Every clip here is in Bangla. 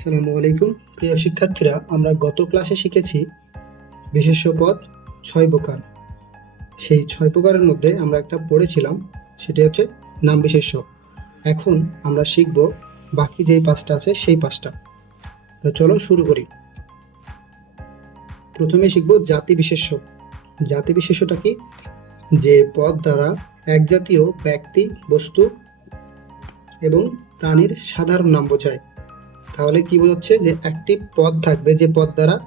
আসসালামু আলাইকুম। প্রিয় শিক্ষার্থীরা, আমরা গত ক্লাসে শিখেছি বিশেষ্য পদ ছয় প্রকার। সেই ছয় প্রকারের মধ্যে আমরা একটা পড়েছিলাম, সেটি হচ্ছে নাম বিশেষ্য। এখন আমরা শিখব বাকি যেই পাঁচটা আছে সেই পাঁচটা। চলো শুরু করি। প্রথমে শিখব জাতি বিশেষ্য। জাতি বিশেষ্যটা কি? যে পদ দ্বারা এক জাতীয় ব্যক্তি, বস্তু এবং প্রাণীর সাধারণ নাম বোঝায়। তাহলে কি বোঝাচ্ছে যে একটি পদ থাকবে যে পদ দ্বারা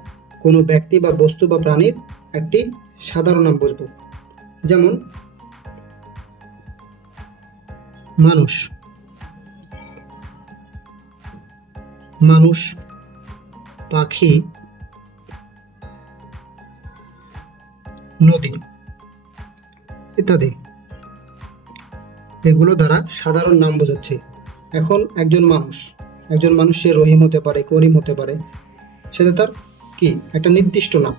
কোনো ব্যক্তি বা বস্তু বা প্রাণীর একটি সাধারণ নাম বুঝব। যেমন, মানুষ। মানুষ, পাখি, নদী ইত্যাদি। এগুলো দ্বারা সাধারণ নাম বোঝাচ্ছে। এখন একজন মানুষ। একজন মানুষ সে রহিম হতে পারে, করিম হতে পারে, সেটা তার কি? একটা নির্দিষ্ট নাম।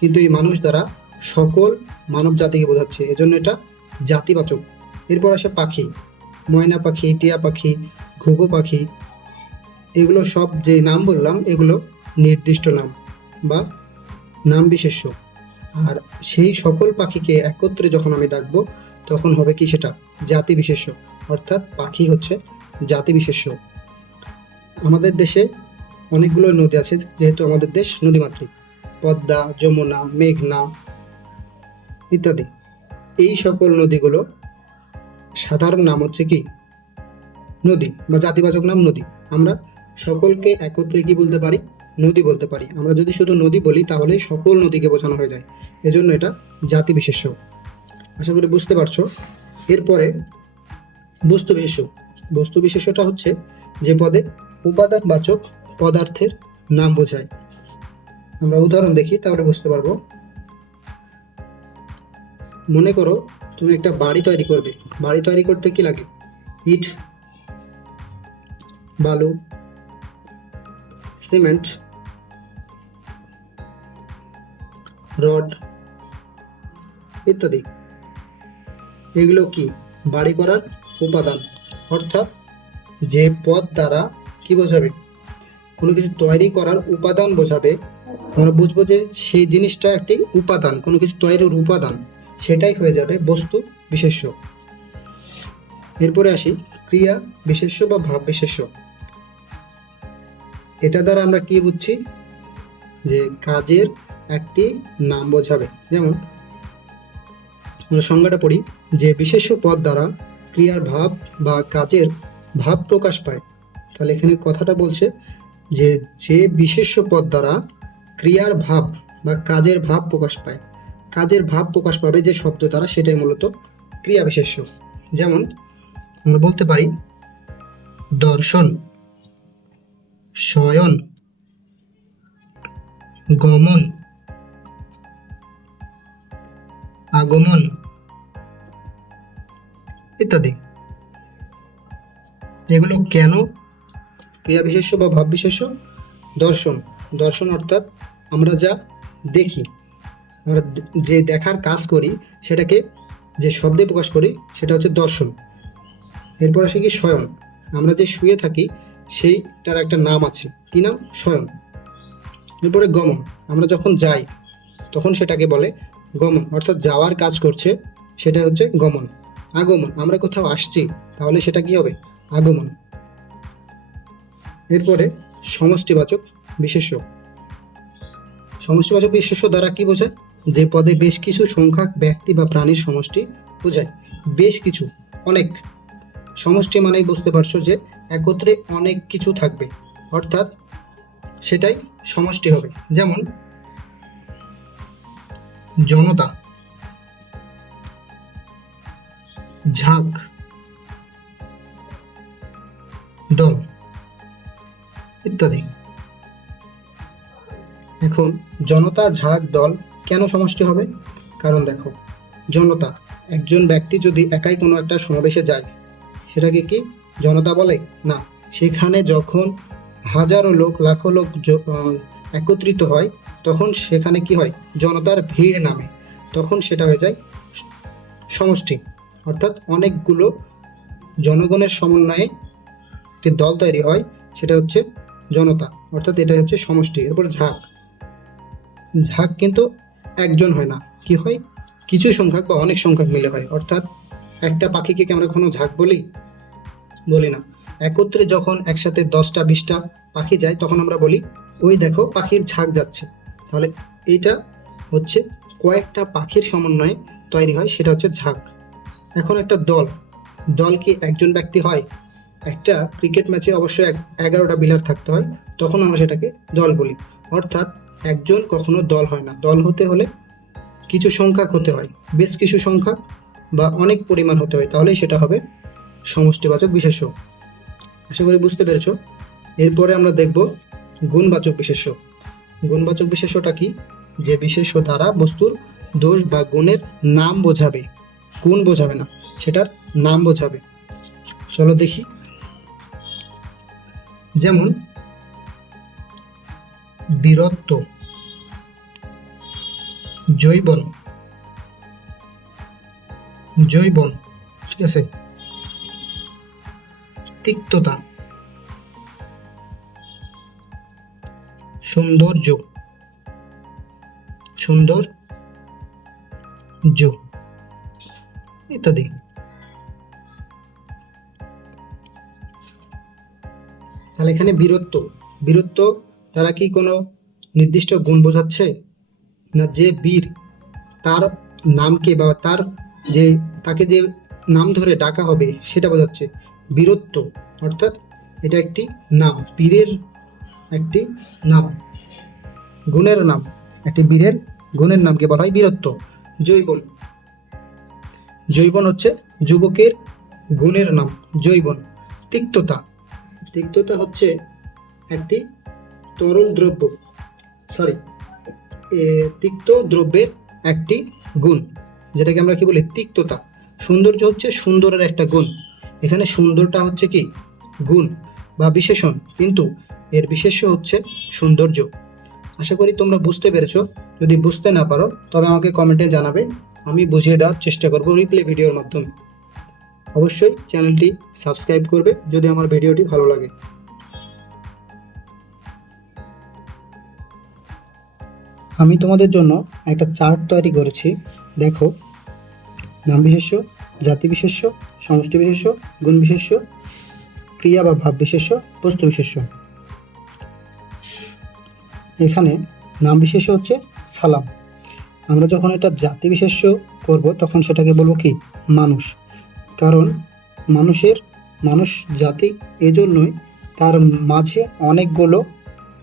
কিন্তু এই মানুষ দ্বারা সকল মানব জাতিকে বোঝাচ্ছে, এজন্য এটা জাতিবাচক। এরপর আসে পাখি। ময়না পাখি, টিয়া পাখি, ঘুঘু পাখি। এগুলো সব যে নাম বললাম, এগুলো নির্দিষ্ট নাম বা নাম বিশেষ্য। আর সেই সকল পাখিকে একত্রে যখন আমি ডাকবো, তখন হবে কি সেটা? জাতি বিশেষ্য। অর্থাৎ পাখি হচ্ছে জাতি বিশেষ্য। আমাদের দেশে অনেকগুলো নদী আছে, যেহেতু আমাদের দেশ নদীমাতৃক। পদ্মা, যমুনা, মেঘনা ইত্যাদি। এই সকল নদীগুলো সাধারণ নাম হচ্ছে কি? নদী বা জাতিবাচক নাম নদী। আমরা সকলকে একত্রে কি বলতে পারি? নদী বলতে পারি। আমরা যদি শুধু নদী বলি, তাহলে সকল নদীকে বোঝানো হয়ে যায়। এজন্য এটা জাতি বিশেষ্য। আশা করি বুঝতে পারছ? এরপরে বস্তু বিশেষ্য। বস্তু বিশেষ্যটা হচ্ছে যে পদে উপাদানবাচক পদার্থের নাম বোঝায়। আমরা উদাহরণ দেখি, তাহলে বুঝতে পারব। মনে করো, তুমি একটা বাড়ি তৈরি করবে। বাড়ি তৈরি করতে কি লাগে? ইট, বালু, সিমেন্ট, রড ইত্যাদি। এগুলো কি? বাড়ি করার উপাদান। অর্থাৎ যে পথ দ্বারা কি বোঝাবে? কোনো কিছু তৈরি করার উপাদান বোঝাবে। আমরা বুঝব যে সেই জিনিসটা একটি উপাদান, কোনো কিছু তৈরির উপাদান, সেটাই হয়ে যাবে বস্তু বিশেষ্য। এরপরে আসি, ক্রিয়া বিশেষ্য বা ভাব বিশেষ্য। এটা দ্বারা আমরা কি বুঝছি? যে কাজের একটি নাম বোঝাবে। যেমন, আমরা সংজ্ঞাটা পড়ি, যে বিশেষ্য পদ দ্বারা ক্রিয়ার ভাব বা কাজের ভাব প্রকাশ পায়। তাহলে এখানে কথাটা বলছে যে যে বিশেষ্য পদ দ্বারা ক্রিয়ার ভাব বা কাজের ভাব প্রকাশ পায়, কাজের ভাব প্রকাশ পাবে যে শব্দ দ্বারা, সেটাই মূলত ক্রিয়া বিশেষ্য। যেমন আমরা বলতে পারি, দর্শন, শয়ন, গমন, আগমন ইত্যাদি। এগুলো কেন ক্রিয়া বিশেষ্য বা ভাব বিশেষ্য দর্শন। দর্শন অর্থাৎ আমরা যা দেখি। আমরা যে দেখার কাজ করি, সেটাকে যে শব্দে প্রকাশ করি, সেটা হচ্ছে দর্শন। এরপর আসে কি শয়ন আমরা যে শুয়ে থাকি, সেইটার একটা নাম আছে। কি নাম? শয়ন এরপরে গমন। আমরা যখন যাই, তখন সেটাকে বলে গমন। অর্থাৎ যাওয়ার কাজ করছে, সেটা হচ্ছে গমন। আগমন। আমরা কোথাও আসছি, তাহলে সেটা কি হবে? আগমন। এরপরে সমষ্টিবাচক বিশেষ্য। সমষ্টিবাচক বিশেষ্য দ্বারা কি বোঝায়? যে পদে বেশ কিছু সংখ্যক ব্যক্তি বা প্রাণীর সমষ্টি বোঝায়। বেশ কিছু, অনেক। সমষ্টি মানেই বুঝতে পারছ যে একত্রে অনেক কিছু থাকবে। অর্থাৎ সেটাই সমষ্টি হবে। যেমন, জনতা, ঝাঁক। এখন জনতা ঝাঁক দল কেন সমষ্টি হবে? কারণ দেখো, জনতা, একজন ব্যক্তি যদি একাই কোনো একটা সমাবেশে যায়, সেটাকে কি জনতা বলে? না, সেখানে যখন হাজারো লোক, লাখো লোক একত্রিত হয়, তখন সেখানে কি হয়? জনতার ভিড় নামে, তখন সেটা হয়ে যায় সমষ্টি। অর্থাৎ অনেকগুলো জনগণের সমন্বয়ে একটি দল তৈরি হয়, সেটা হচ্ছে জনতা। অর্থাৎ এটা হচ্ছে সমষ্টি, এরপর ঝাঁক। ঝাঁক কিন্তু একজন হয় না। কি হয়? কিছু সংখ্যক বা অনেক সংখ্যক মিলে হয়। অর্থাৎ একটা পাখিকে কি আমরা কোনো ঝাঁক বলি? বলি না। একত্রে যখন একসাথে দশটা, বিশটা পাখি যায়, তখন আমরা বলি, ওই দেখো, পাখির ঝাঁক যাচ্ছে। তাহলে এইটা হচ্ছে কয়েকটা পাখির সমন্বয়ে তৈরি হয়, সেটা হচ্ছে ঝাঁক। এখন একটা দল। দল কি একজন ব্যক্তি হয়? একটা ক্রিকেট ম্যাচে অবশ্যই এগারোটা বিলার থাকতে হয়, তখন আমরা সেটাকে দল বলি। অর্থাৎ একজন কখনো দল হয় না। দল হতে হলে কিছু সংখ্যক হতে হয়। বেশ কিছু সংখ্যক বা অনেক পরিমাণ হতে হয়। তাহলেই সেটা হবে সমষ্টিবাচক বিশেষ্য। আশা করি বুঝতে পেরেছ? এরপরে আমরা দেখব গুণবাচক বিশেষ্য। গুণবাচক বিশেষ্যটা কি? যে বিশেষ্য দ্বারা বস্তুর দোষ বা গুণের নাম বোঝাবে। গুণ বোঝাবে না, সেটার নাম বোঝাবে। চলো দেখি। যেমন বীরত্ব জৈবন জৈবন ঠিক আছে? তিক্ততা সৌন্দর্য সৌন্দর্য ইত্যাদি। তাহলে এখানে বীরত্ব বীরত্ব তারা কি কোনো নির্দিষ্ট গুণ বোঝাচ্ছে? না যে বীর, তার নামকে বা তার যে, তাকে যে নাম ধরে ডাকা হবে সেটা বোঝাচ্ছে। বীরত্ব, অর্থাৎ এটা একটি নাম, বীরের একটি নাম, গুণের নাম, একটি বীরের গুণের নামকে বলা হয় বীরত্ব। জৈবন জৈবন হচ্ছে যুবকের গুণের নাম জৈবন তিক্ততা। তিক্ততা হচ্ছে একটি তরল দ্রব্য সরি তিক্ত দ্রব্যের একটি গুণ, যেটাকে আমরা কি বলি? তিক্ততা। সৌন্দর্য হচ্ছে সুন্দরের একটা গুণ। এখানে সুন্দরটা হচ্ছে কি? গুণ বা বিশেষণ। কিন্তু এর বিশেষ্য হচ্ছে সৌন্দর্য। আশা করি তোমরা বুঝতে পেরেছ। যদি বুঝতে না পারো, তবে আমাকে কমেন্টে জানাবে। আমি বুঝিয়ে দেওয়ার চেষ্টা করব রিপ্লে ভিডিওর মাধ্যমে। অবশ্যই চ্যানেলটি সাবস্ক্রাইব করবে যদি আমার ভিডিওটি ভালো লাগে। আমি তোমাদের জন্য একটা চার্ট তৈরি করেছি। দেখো, নাম বিশেষ্য, জাতি বিশেষ্য, সমষ্টি বিশেষ্য, গুণ বিশেষ্য, ক্রিয়া বা ভাব বিশেষ্য, বস্তু বিশেষ্য। এখানে নাম বিশেষ্য হচ্ছে সালাম। আমরা যখন এটা জাতি বিশেষ্য করব, তখন সেটাকে বলব কি? মানুষ। কারণ মানুষের, মানুষ জাতি এজন্যই তার মাঝে অনেকগুলো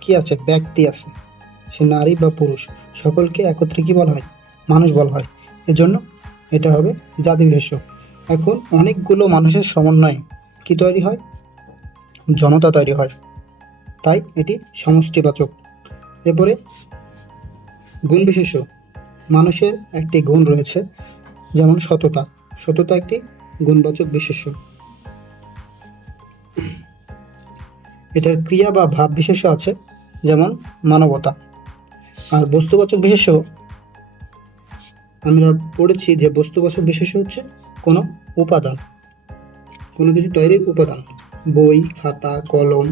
কি আছে? ব্যক্তি আছে। সে নারী বা পুরুষ, সকলকে একত্রে কী বলা হয়? মানুষ বলা হয়। এজন্য এটা হবে জাতি বিশেষ্য। এখন অনেকগুলো মানুষের সমন্বয়ে কি তৈরি হয়? জনতা তৈরি হয়। তাই এটি সমষ্টিবাচক। এরপরে গুণ বিশেষ্য। মানুষের একটি গুণ রয়েছে, যেমন সততা। সততা একটি গুণবাচক বিশেষ্য। এটার ক্রিয়া বা ভাব বিশেষ্য আছে, যেমন মানবতা। আর বস্তুবাচক বিশেষ্য আমরা পড়েছি যে বস্তুবাচক বিশেষ্য হচ্ছে কোনো উপাদান, কোনো কিছু তৈরির উপাদান। বই, খাতা, কলম,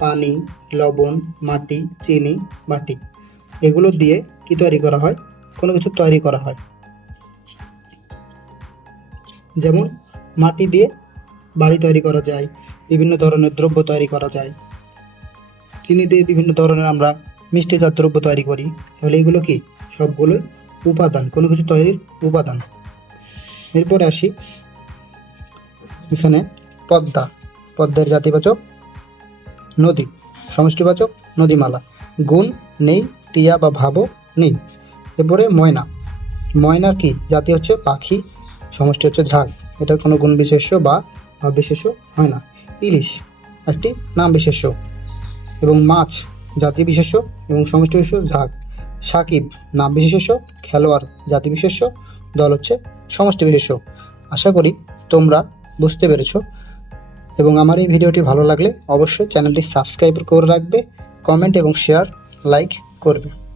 পানি, লবণ, মাটি, চিনি, বাটি, এগুলো দিয়ে কি তৈরি করা হয়? কোনো কিছু তৈরি করা হয়। যেমন মাটি দিয়ে বাড়ি তৈরি করা যায়, বিভিন্ন ধরনের দ্রব্য তৈরি করা যায়। চিনি দিয়ে বিভিন্ন ধরনের আমরা মিষ্টিজাত দ্রব্য তৈরি করি। তাহলে এগুলো কি? সবগুলোই উপাদান, কোনো কিছু তৈরির উপাদান। এরপরে আসি এখানে পদ্মা। পদ্মার জাতিবাচক নদী। সমষ্টিবাচক নদীমালা। গুণ, নেই, টিয়া বা ভাবও নেই এরপরে ময়না। ময়নার কি? জাতি হচ্ছে পাখি, সমষ্টি হচ্ছে ঝাঁক এটার কোনো গুণ বিশেষ্য বা বিশেষ্য হয় না। ইলিশ, একটি নাম বিশেষ্য। এবং মাছ জাতি বিশেষ্য এবং সমষ্টি বিশেষ ঝাঁক সাকিব নাম বিশেষ্য, খেলোয়াড় জাতি বিশেষ্য, দল হচ্ছে সমষ্টি বিশেষ্য। আশা করি তোমরা বুঝতে পেরেছ এবং আমার এই ভিডিওটি ভালো লাগলে অবশ্যই চ্যানেলটি সাবস্ক্রাইব করে রাখবে, কমেন্ট এবং শেয়ার, লাইক করবে।